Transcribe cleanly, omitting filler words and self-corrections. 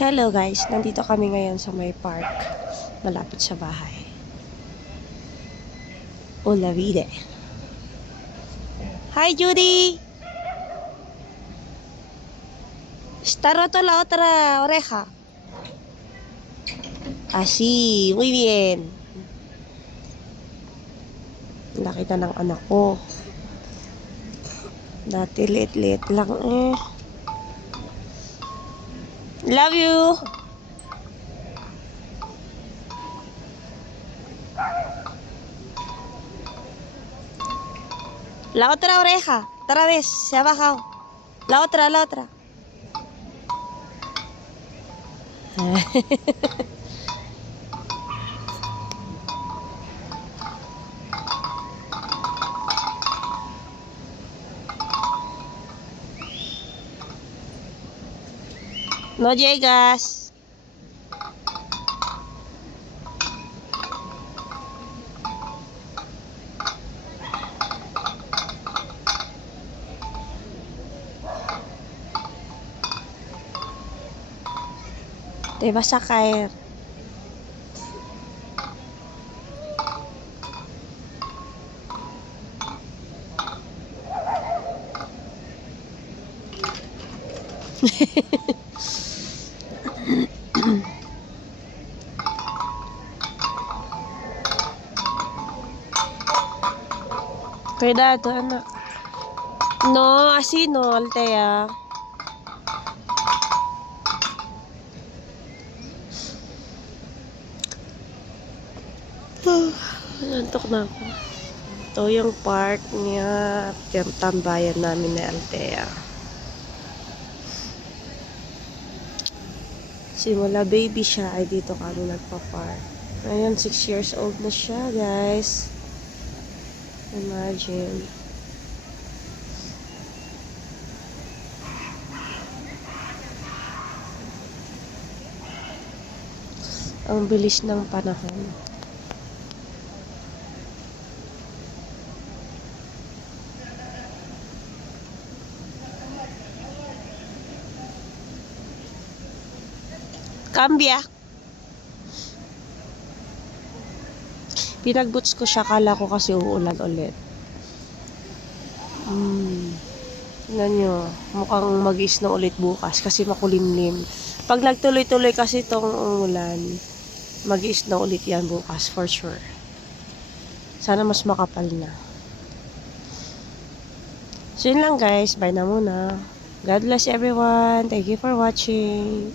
Hello guys, nandito kami ngayon sa may park malapit sa bahay. Olavide. Hi Judy! Está roto la otra oreja. Así, muy bien. Nakita ng anak ko. Dati liit-liit lang eh. Love you! La otra oreja. Otra vez, se ha bajado. La otra, la otra. No llegas. Te vas a caer. Cuidado, anak. No, así no, Altea. Nantok na ako. Ito yung park niya. Yung tambayan namin na Altea. Simula baby siya ay dito kami nagpa-park. Ngayon 6 years old na siya, guys. Imagine. Ang bilis ng panahon. Cambia. Pinagboots ko siya, kala ko kasi uulan ulit. Tingnan nyo, mukhang mag-snow ulit bukas kasi makulimlim. Pag nagtuloy-tuloy kasi itong umulan, mag-snow ulit yan bukas for sure. Sana mas makapal na. So yun lang guys, bye na muna. God bless everyone. Thank you for watching.